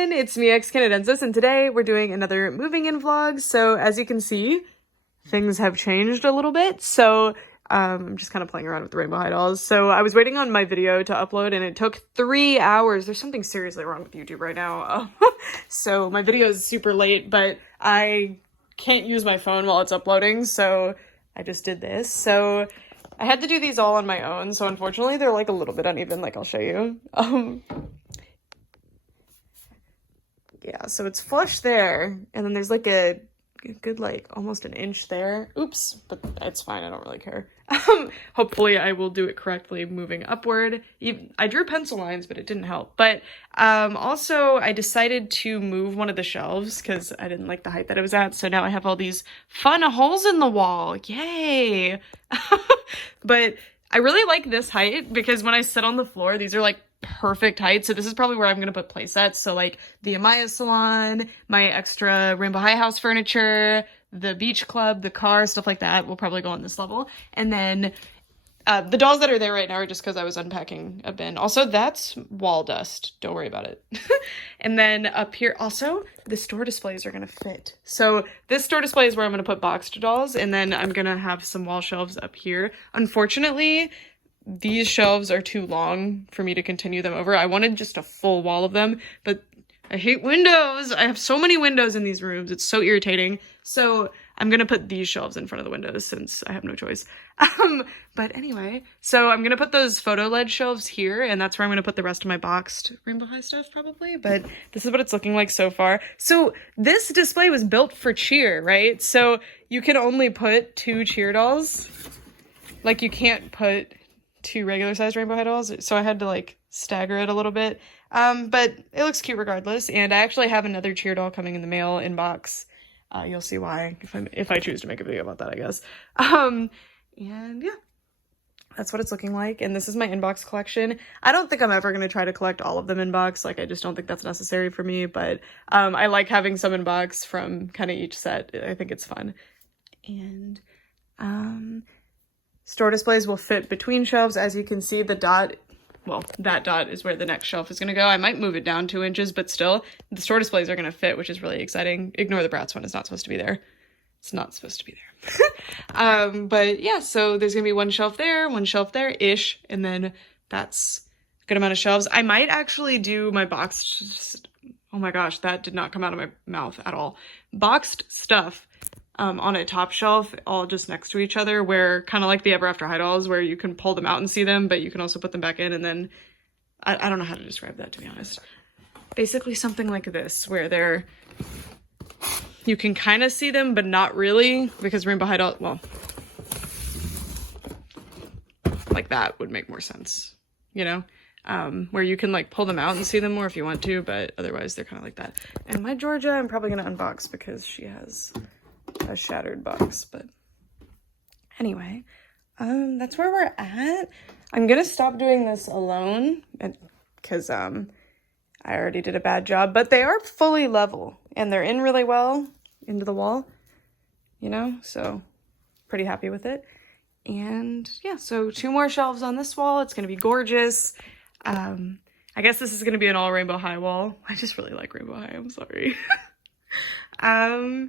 everyone, it's me, Canadensis, and today we're doing another moving in vlog. So as you can see, things have changed a little bit. So I'm just kind of playing around with the rainbow high dolls. So I was waiting on my video to upload and it took 3 hours. There's something seriously wrong with YouTube right now. So my video is super late, but I can't use my phone while it's uploading. So I just did this. So I had to do these all on my own. So unfortunately they're like a little bit uneven, like I'll show you. Yeah, so it's flush there, and then there's like a good like almost an inch there. Oops, but it's fine, I don't really care. Hopefully I will do it correctly moving upward. I drew pencil lines, but it didn't help. But also I decided to move one of the shelves because I didn't like the height that it was at, so now I have all these fun holes in the wall. Yay! But I really like this height because when I sit on the floor, these are like perfect height. So this is probably where I'm gonna put play sets. So like the Amaya salon, my extra Rainbow High House furniture, the beach club, the car, stuff like that will probably go on this level. And then the dolls that are there right now are just because I was unpacking a bin. Also, that's wall dust. Don't worry about it. And then up here, also, the store displays are gonna fit. So this store display is where I'm gonna put boxed dolls, and then I'm gonna have some wall shelves up here. Unfortunately, these shelves are too long for me to continue them over. I wanted just a full wall of them, but I hate windows. I have so many windows in these rooms. It's so irritating. So I'm gonna put these shelves in front of the windows since I have no choice. But anyway, so I'm gonna put those photo LED shelves here, and that's where I'm gonna put the rest of my boxed Rainbow High stuff probably, but this is what it's looking like so far. So this display was built for cheer, right? So you can only put 2 cheer dolls. Like you can't put 2 regular sized Rainbow High dolls, so I had to like stagger it a little bit. But it looks cute regardless, and I actually have another cheer doll coming in the mail in box. You'll see why if I choose to make a video about that, I guess. And yeah, that's what it's looking like. And this is my inbox collection. I don't think I'm ever going to try to collect all of them in box. Like, I just don't think that's necessary for me, but I like having some in box from kind of each set. I think it's fun. And store displays will fit between shelves. As you can see, the dot, well, that dot is where the next shelf is going to go. I might move it down 2 inches, but still, the store displays are going to fit, which is really exciting. Ignore the Bratz one. It's not supposed to be there. It's not supposed to be there. But yeah, so there's going to be 1 shelf there-ish, and then that's a good amount of shelves. I might actually do my boxed, oh my gosh, that did not come out of my mouth at all. Boxed stuff on a top shelf, all just next to each other, where kind of like the Ever After High dolls, where you can pull them out and see them, but you can also put them back in, and then I don't know how to describe that, to be honest. Basically something like this, where you can kind of see them, but not really, because Rainbow High doll, well, like that would make more sense, you know? Where you can like pull them out and see them more if you want to, but otherwise they're kind of like that. And my Georgia, I'm probably gonna unbox because she has a shattered box, but anyway, that's where we're at. I'm gonna stop doing this alone because I already did a bad job, but they are fully level and they're in really well into the wall, you know, so pretty happy with it. And yeah, so 2 more shelves on this wall. It's gonna be gorgeous. I guess this is gonna be an all Rainbow High wall. I just really like Rainbow High, I'm sorry. Yeah,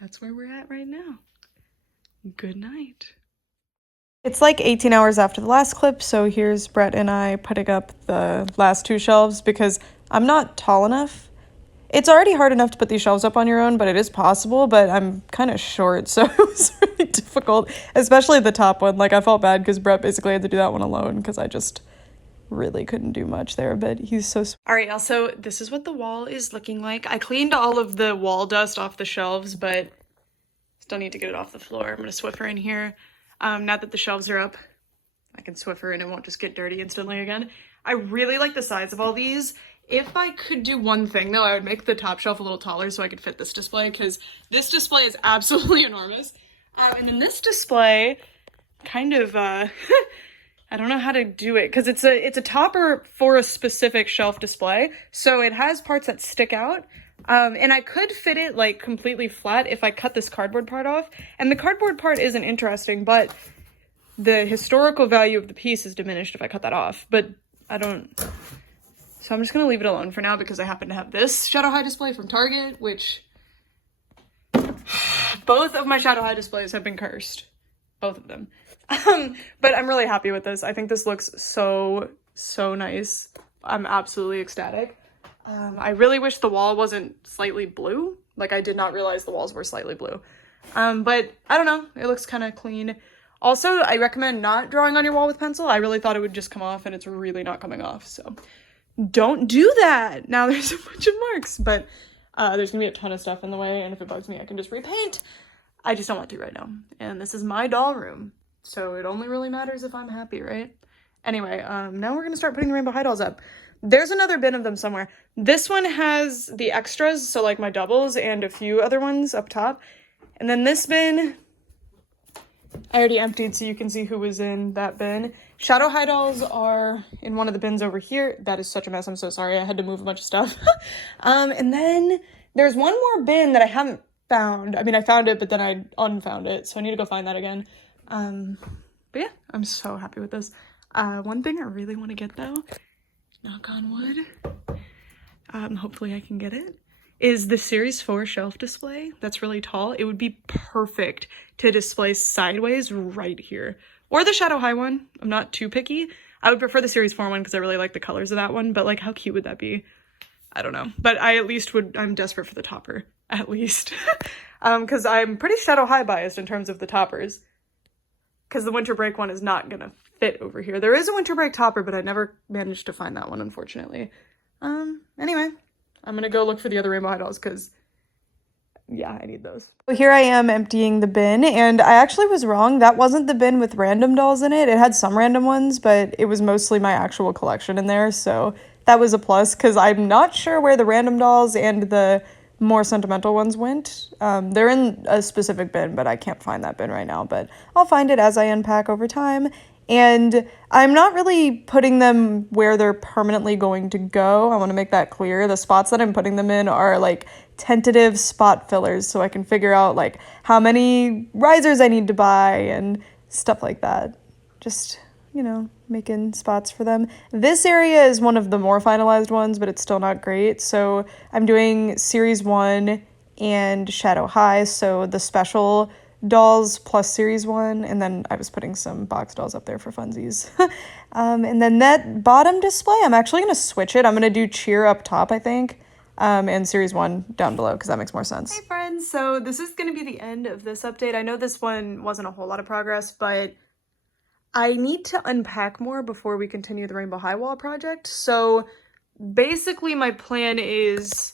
that's where we're at right now. Good night. It's like 18 hours after the last clip, so here's Brett and I putting up the last 2 shelves because I'm not tall enough. It's already hard enough to put these shelves up on your own, but it is possible, but I'm kind of short, so it was really difficult, especially the top one. Like, I felt bad because Brett basically had to do that one alone because I just really couldn't do much there, but he's so sweet. All right, also, this is what the wall is looking like. I cleaned all of the wall dust off the shelves, but still need to get it off the floor. I'm gonna Swiffer in here. Now that the shelves are up, I can Swiffer and it won't just get dirty instantly again. I really like the size of all these. If I could do one thing though, I would make the top shelf a little taller so I could fit this display, because this display is absolutely enormous. And in this display, kind of, I don't know how to do it, because it's a topper for a specific shelf display, so it has parts that stick out. And I could fit it like completely flat if I cut this cardboard part off. And the cardboard part isn't interesting, but the historical value of the piece is diminished if I cut that off. But I don't, So I'm just gonna leave it alone for now because I happen to have this shadow high display from Target, which both of my shadow high displays have been cursed. Both of them. But I'm really happy with this. I think this looks so nice. I'm absolutely ecstatic. I really wish the wall wasn't slightly blue. Like, I did not realize the walls were slightly blue. But I don't know. It looks kind of clean. Also, I recommend not drawing on your wall with pencil. I really thought it would just come off, and it's really not coming off. So don't do that. Now there's a bunch of marks, but there's gonna be a ton of stuff in the way, and if it bugs me, I can just repaint. I just don't want to right now. And this is my doll room, so it only really matters if I'm happy, right? Anyway, now we're gonna start putting the rainbow high dolls up. There's another bin of them somewhere. This one has the extras, so like my doubles and a few other ones up top. And then this bin, I already emptied so you can see who was in that bin. Shadow high dolls are in one of the bins over here. That is such a mess, I'm so sorry. I had to move a bunch of stuff. And then there's one more bin that I haven't found. I mean, I found it, but then I unfound it, so I need to go find that again. But yeah, I'm so happy with this. One thing I really want to get though, knock on wood, hopefully I can get it, is the Series 4 shelf display that's really tall. It would be perfect to display sideways right here. Or the Shadow High one. I'm not too picky. I would prefer the Series 4 one because I really like the colors of that one, but like how cute would that be? I don't know. But I at least would, I'm desperate for the topper, at least. Because I'm pretty Shadow High biased in terms of the toppers. Because the Winter Break one is not gonna fit over here. There is a Winter Break topper, but I never managed to find that one, unfortunately. Anyway, I'm gonna go look for the other rainbow high dolls because, yeah, I need those. So here I am emptying the bin, and I actually was wrong. That wasn't the bin with random dolls in it. It had some random ones, but it was mostly my actual collection in there, so that was a plus because I'm not sure where the random dolls and the more sentimental ones went. They're in a specific bin, but I can't find that bin right now, but I'll find it as I unpack over time. And I'm not really putting them where they're permanently going to go. I want to make that clear. The spots that I'm putting them in are like tentative spot fillers, so I can figure out like how many risers I need to buy and stuff like that. Just, you know, making spots for them. This area is one of the more finalized ones, but it's still not great. So I'm doing Series 1 and Shadow High, so the special dolls plus Series 1, and then I was putting some box dolls up there for funsies. And then that bottom display, I'm actually going to switch it. I'm going to do Cheer up top, I think, and Series 1 down below, because that makes more sense. Hey friends, so this is going to be the end of this update. I know this one wasn't a whole lot of progress, but I need to unpack more before we continue the Rainbow High Wall project. So basically my plan is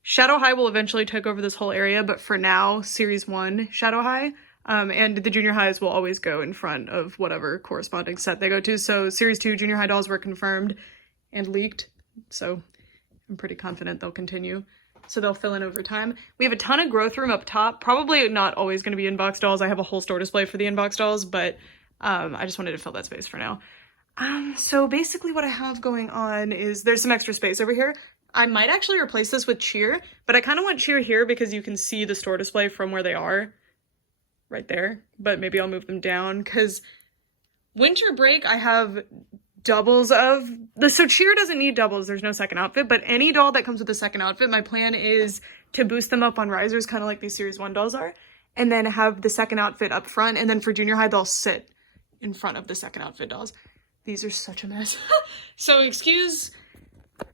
Shadow High will eventually take over this whole area, but for now, Series 1 Shadow High, and the junior highs will always go in front of whatever corresponding set they go to. So Series 2 junior high dolls were confirmed and leaked, so I'm pretty confident they'll continue. So they'll fill in over time. We have a ton of growth room up top, probably not always going to be inbox dolls. I have a whole store display for the inbox dolls, but I just wanted to fill that space for now. So basically what I have going on is there's some extra space over here. I might actually replace this with Cheer, but I kind of want Cheer here because you can see the store display from where they are right there, but maybe I'll move them down because Winter Break I have doubles of so Cheer doesn't need doubles, there's no second outfit, but any doll that comes with a second outfit, my plan is to boost them up on risers, kind of like these Series 1 dolls are, and then have the second outfit up front, and then for junior high they'll sit in front of the second outfit dolls. These are such a mess. So excuse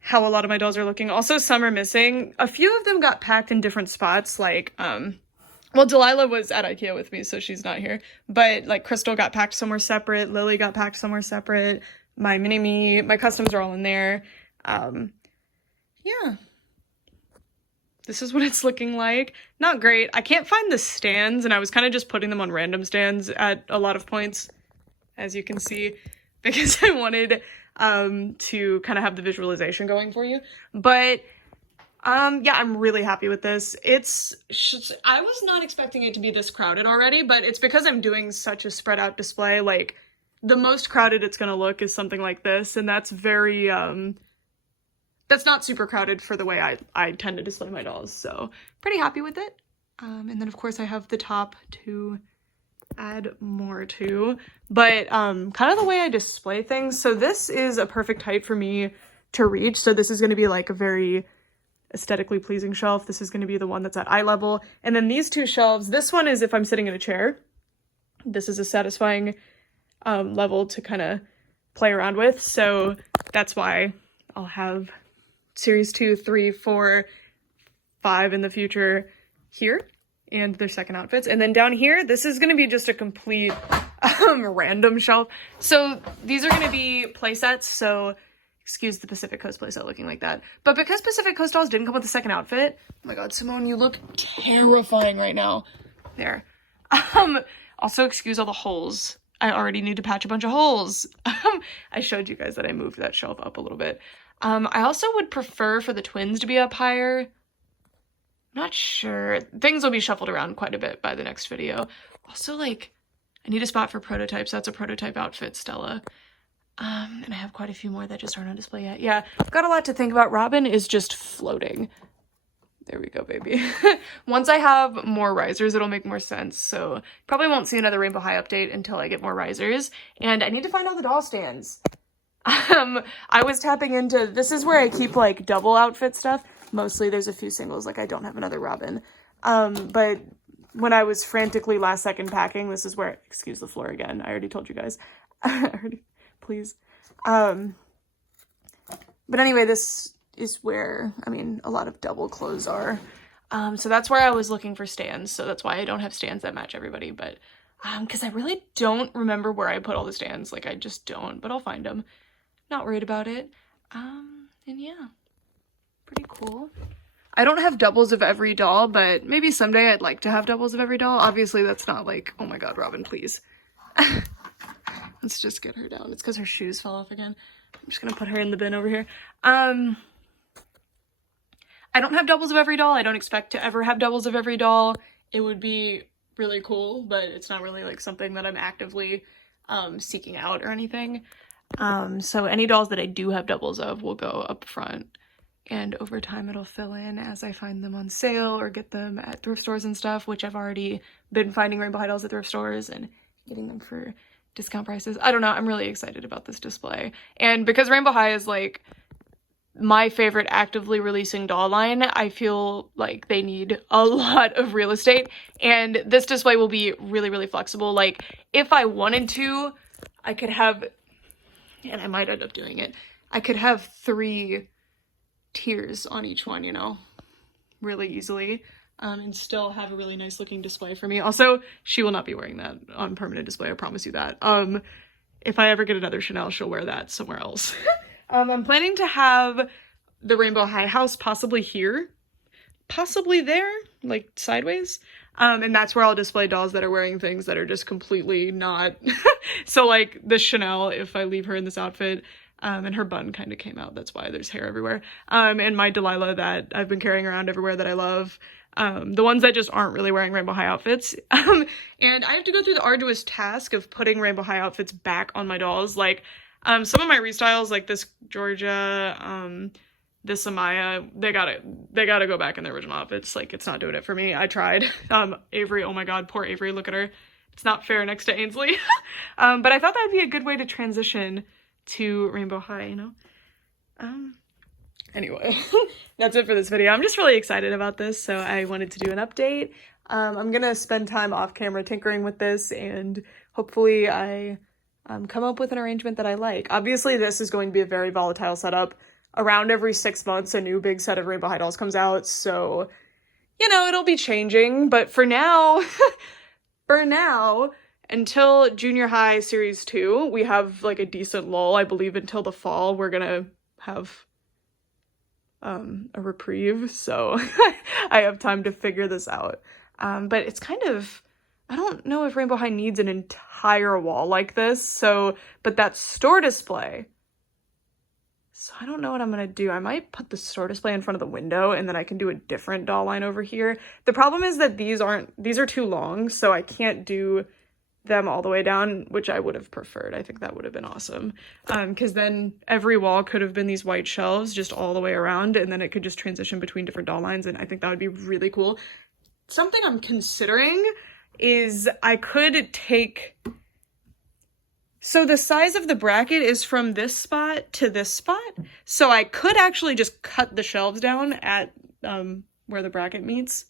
how a lot of my dolls are looking. Also, some are missing. A few of them got packed in different spots, like, well, Delilah was at IKEA with me, so she's not here. But, like, Crystal got packed somewhere separate. Lily got packed somewhere separate. My mini-me, my customs are all in there. Yeah. This is what it's looking like. Not great. I can't find the stands, and I was kind of just putting them on random stands at a lot of points, as you can see, because I wanted to kind of have the visualization going for you. But yeah, I'm really happy with this. I was not expecting it to be this crowded already, but it's because I'm doing such a spread out display. Like, the most crowded it's gonna look is something like this, and that's very that's not super crowded for the way I tend to display my dolls, so pretty happy with it. And then of course I have the top to add more to, but kind of the way I display things. So this is a perfect height for me to reach. So this is going to be like a very aesthetically pleasing shelf. This is going to be the one that's at eye level. And then these two shelves, this one is if I'm sitting in a chair. This is a satisfying level to kind of play around with. So that's why I'll have series 2, 3, 4, 5 in the future here and their second outfits. And then down here, this is going to be just a complete random shelf. So these are going to be play sets. So excuse the Pacific Coast playset looking like that. But because Pacific Coast dolls didn't come with the second outfit, oh my god, Simone, you look terrifying right now. There. Also, excuse all the holes. I already need to patch a bunch of holes. I showed you guys that I moved that shelf up a little bit. I also would prefer for the twins to be up higher. Not sure. Things will be shuffled around quite a bit by the next video. Also, like, I need a spot for prototypes. That's a prototype outfit, Stella. And I have quite a few more that just aren't on display yet. Yeah, got a lot to think about. Robin is just floating. There we go, baby. Once I have more risers, it'll make more sense. So probably won't see another Rainbow High update until I get more risers. And I need to find all the doll stands. I was tapping into, this is where I keep like double outfit stuff. Mostly there's a few singles, like I don't have another Robin. But when I was frantically last second packing, this is where, excuse the floor again. I already told you guys. Please. But anyway, this is where, I mean, a lot of double clothes are. So that's where I was looking for stands. So that's why I don't have stands that match everybody. But because I really don't remember where I put all the stands. Like, I just don't. But I'll find them. Not worried about it. And yeah. Pretty cool. I don't have doubles of every doll, but maybe someday I'd like to have doubles of every doll. Obviously, that's not like, oh my god, Robin, please. Let's just get her down. It's because her shoes fell off again. I'm just gonna put her in the bin over here. I don't have doubles of every doll. I don't expect to ever have doubles of every doll. It would be really cool, but it's not really like something that I'm actively seeking out or anything. So any dolls that I do have doubles of will go up front. And over time it'll fill in as I find them on sale or get them at thrift stores and stuff, which I've already been finding Rainbow High dolls at thrift stores and getting them for discount prices. I don't know, I'm really excited about this display. And because Rainbow High is like my favorite actively releasing doll line, I feel like they need a lot of real estate. And this display will be really, really flexible. Like if I wanted to, I could have, and I might end up doing it, I could have 3 tiers on each one, you know, really easily, and still have a really nice looking display for me. Also, she will not be wearing that on permanent display, I promise you that. If I ever get another Chanel, she'll wear that somewhere else. I'm planning to have the Rainbow High house possibly here, possibly there, like sideways. And that's where I'll display dolls that are wearing things that are just completely not. So like the Chanel, if I leave her in this outfit, and her bun kind of came out. That's why there's hair everywhere. And my Delilah that I've been carrying around everywhere that I love. The ones that just aren't really wearing Rainbow High outfits. And I have to go through the arduous task of putting Rainbow High outfits back on my dolls. Like, some of my restyles, like this Georgia, this Amaya, they gotta go back in their original outfits. Like, it's not doing it for me. I tried. Avery, oh my god, poor Avery, look at her. It's not fair next to Ainsley. But I thought that'd be a good way to transition to Rainbow High, you know? Anyway, that's it for this video. I'm just really excited about this, so I wanted to do an update. I'm gonna spend time off camera tinkering with this, and hopefully I come up with an arrangement that I like. Obviously, this is going to be a very volatile setup. Around every 6 months, a new big set of Rainbow High dolls comes out, so, you know, it'll be changing, but for now, until Junior High Series 2, we have, like, a decent lull. I believe until the fall, we're gonna have a reprieve, so I have time to figure this out. But it's kind of, I don't know if Rainbow High needs an entire wall like this, so, but that store display, so I don't know what I'm gonna do. I might put the store display in front of the window, and then I can do a different doll line over here. The problem is that these are too long, so I can't do them all the way down, which I would have preferred. I think that would have been awesome. Because then every wall could have been these white shelves just all the way around, and then it could just transition between different doll lines, and I think that would be really cool. Something I'm considering is I could take So the size of the bracket is from this spot to this spot. So I could actually just cut the shelves down at where the bracket meets.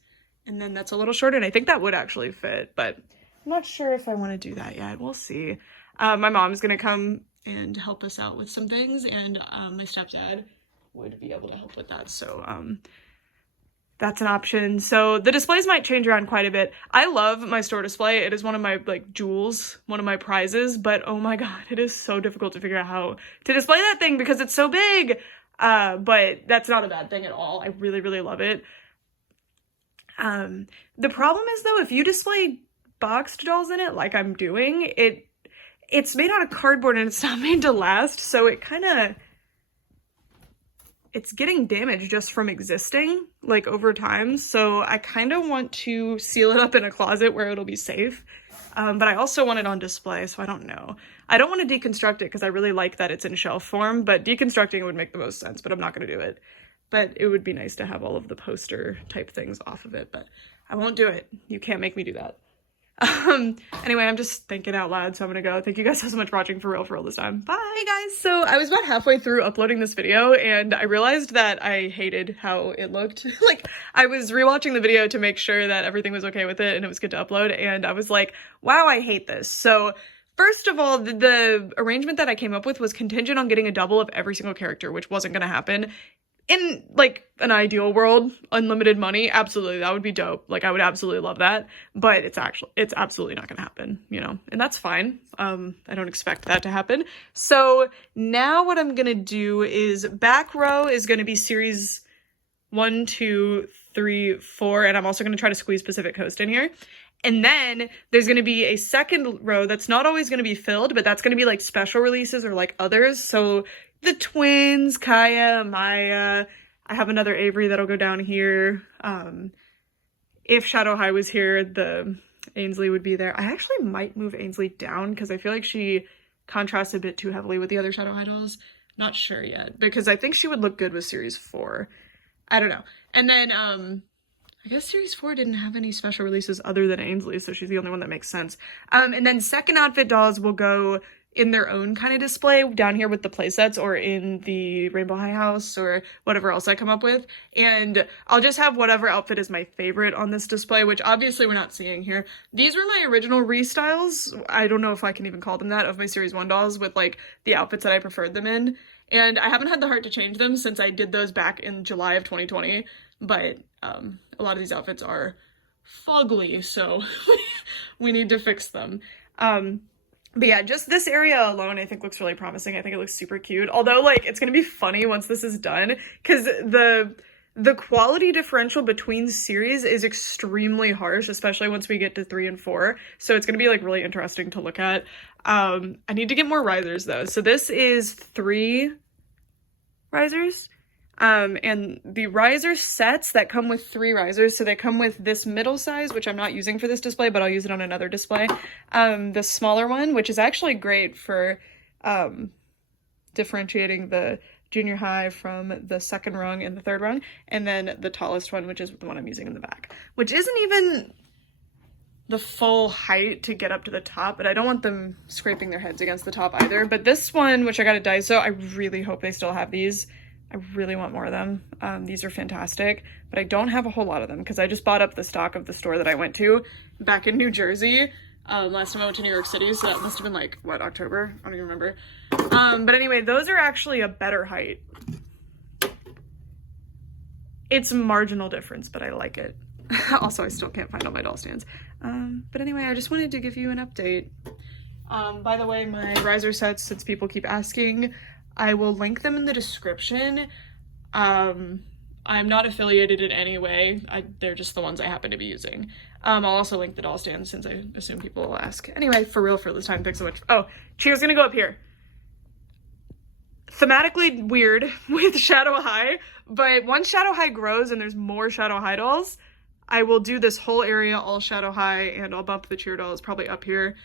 And then that's a little shorter. And I think that would actually fit. But I'm not sure if I want to do that yet. We'll see. My mom's going to come and help us out with some things. And my stepdad would be able to help with that. So that's an option. So the displays might change around quite a bit. I love my store display. It is one of my like jewels, one of my prizes, but oh my God, it is so difficult to figure out how to display that thing because it's so big. But that's not a bad thing at all. I really, really love it. The problem is though, if you display boxed dolls in it, like I'm doing, it's made out of cardboard and it's not made to last. So it's getting damaged just from existing, like, over time. So I kind of want to seal it up in a closet where it'll be safe. But I also want it on display, so I don't know. I don't want to deconstruct it because I really like that it's in shelf form, but deconstructing it would make the most sense, but I'm not going to do it. But it would be nice to have all of the poster type things off of it, but I won't do it. You can't make me do that. Anyway, I'm just thinking out loud, so I'm gonna go. Thank you guys so much for watching for real this time. Bye! Hey guys, so I was about halfway through uploading this video and I realized that I hated how it looked. Like, I was rewatching the video to make sure that everything was okay with it and it was good to upload, and I was like, wow, I hate this. So first of all, the arrangement that I came up with was contingent on getting a double of every single character, which wasn't gonna happen. In, like, an ideal world, unlimited money, absolutely, that would be dope. Like, I would absolutely love that, but it's absolutely not gonna happen, you know, and that's fine. I don't expect that to happen. So now what I'm gonna do is back row is gonna be series 1, 2, 3, 4, and I'm also gonna try to squeeze Pacific Coast in here. And then there's going to be a second row that's not always going to be filled, but that's going to be like special releases or like others. So the twins, Kaya, Maya, I have another Avery that'll go down here. If Shadow High was here, the Ainsley would be there. I actually might move Ainsley down because I feel like she contrasts a bit too heavily with the other Shadow High dolls. Not sure yet, because I think she would look good with series 4. I don't know. And then, I guess series 4 didn't have any special releases other than Ainsley, so she's the only one that makes sense. And then second outfit dolls will go in their own kind of display down here with the playsets or in the Rainbow High house or whatever else I come up with. And I'll just have whatever outfit is my favorite on this display, which obviously we're not seeing here. These were my original restyles. I don't know if I can even call them that, of my series 1 dolls with like the outfits that I preferred them in. And I haven't had the heart to change them since I did those back in July of 2020. But a lot of these outfits are fugly, so we need to fix them. But yeah, just this area alone I think looks really promising. I think it looks super cute. Although, like, it's gonna be funny once this is done, because the quality differential between series is extremely harsh, especially once we get to 3 and 4. So it's gonna be like really interesting to look at. I need to get more risers though. So this is 3 risers. And the riser sets that come with 3 risers, so they come with this middle size, which I'm not using for this display, but I'll use it on another display. The smaller one, which is actually great for differentiating the junior high from the second rung and the third rung, and then the tallest one, which is the one I'm using in the back, which isn't even the full height to get up to the top, but I don't want them scraping their heads against the top either. But this one, which I got at Daiso, I really hope they still have these. I really want more of them. These are fantastic, but I don't have a whole lot of them because I just bought up the stock of the store that I went to back in New Jersey. Last time I went to New York City, so that must have been like, what, October? I don't even remember. But anyway, those are actually a better height. It's a marginal difference, but I like it. Also, I still can't find all my doll stands. But anyway, I just wanted to give you an update. By the way, my riser sets, since people keep asking, I will link them in the description. I'm not affiliated in any way. They're just the ones I happen to be using. I'll also link the doll stands since I assume people will ask. Anyway, for real for this time, thanks so much. Oh, Chio's gonna go up here. Thematically weird with Shadow High, but once Shadow High grows and there's more Shadow High dolls, I will do this whole area all Shadow High, and I'll bump the cheer dolls probably up here.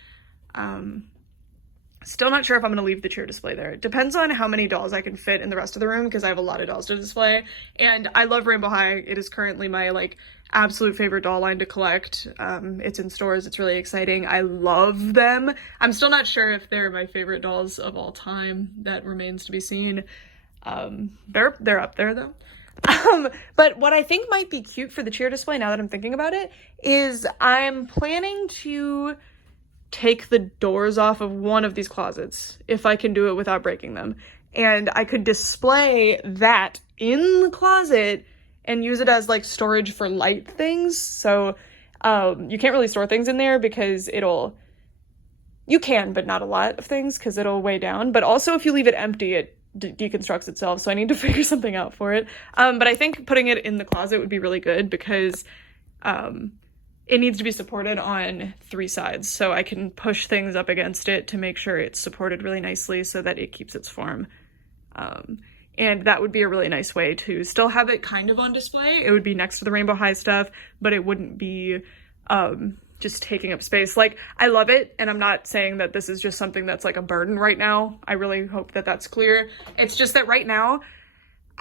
Still not sure if I'm gonna leave the cheer display there. It depends on how many dolls I can fit in the rest of the room, because I have a lot of dolls to display. And I love Rainbow High. It is currently my like absolute favorite doll line to collect. It's in stores. It's really exciting. I love them. I'm still not sure if they're my favorite dolls of all time. That remains to be seen. They're up there though. But what I think might be cute for the cheer display, now that I'm thinking about it, is I'm planning to take the doors off of one of these closets, if I can do it without breaking them. And I could display that in the closet and use it as like storage for light things. So you can't really store things in there because you can, but not a lot of things, because it'll weigh down. But also if you leave it empty, it deconstructs itself. So I need to figure something out for it. But I think putting it in the closet would be really good, because it needs to be supported on 3 sides, so I can push things up against it to make sure it's supported really nicely so that it keeps its form. And that would be a really nice way to still have it kind of on display. It would be next to the Rainbow High stuff, but it wouldn't be just taking up space. Like, I love it, and I'm not saying that this is just something that's like a burden right now. I really hope that that's clear. It's just that right now,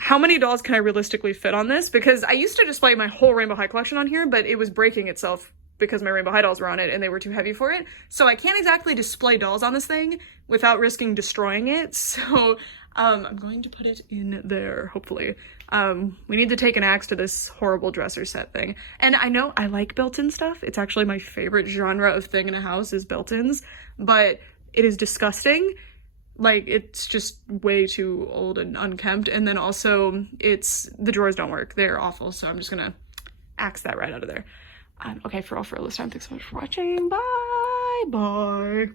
how many dolls can I realistically fit on this? Because I used to display my whole Rainbow High collection on here, but it was breaking itself because my Rainbow High dolls were on it and they were too heavy for it. So I can't exactly display dolls on this thing without risking destroying it. So I'm going to put it in there, hopefully. We need to take an axe to this horrible dresser set thing. And I know I like built-in stuff. It's actually my favorite genre of thing in a house is built-ins, but it is disgusting. Like, it's just way too old and unkempt. And then also, the drawers don't work. They're awful. So I'm just gonna axe that right out of there. Okay, for real this time, thanks so much for watching. Bye!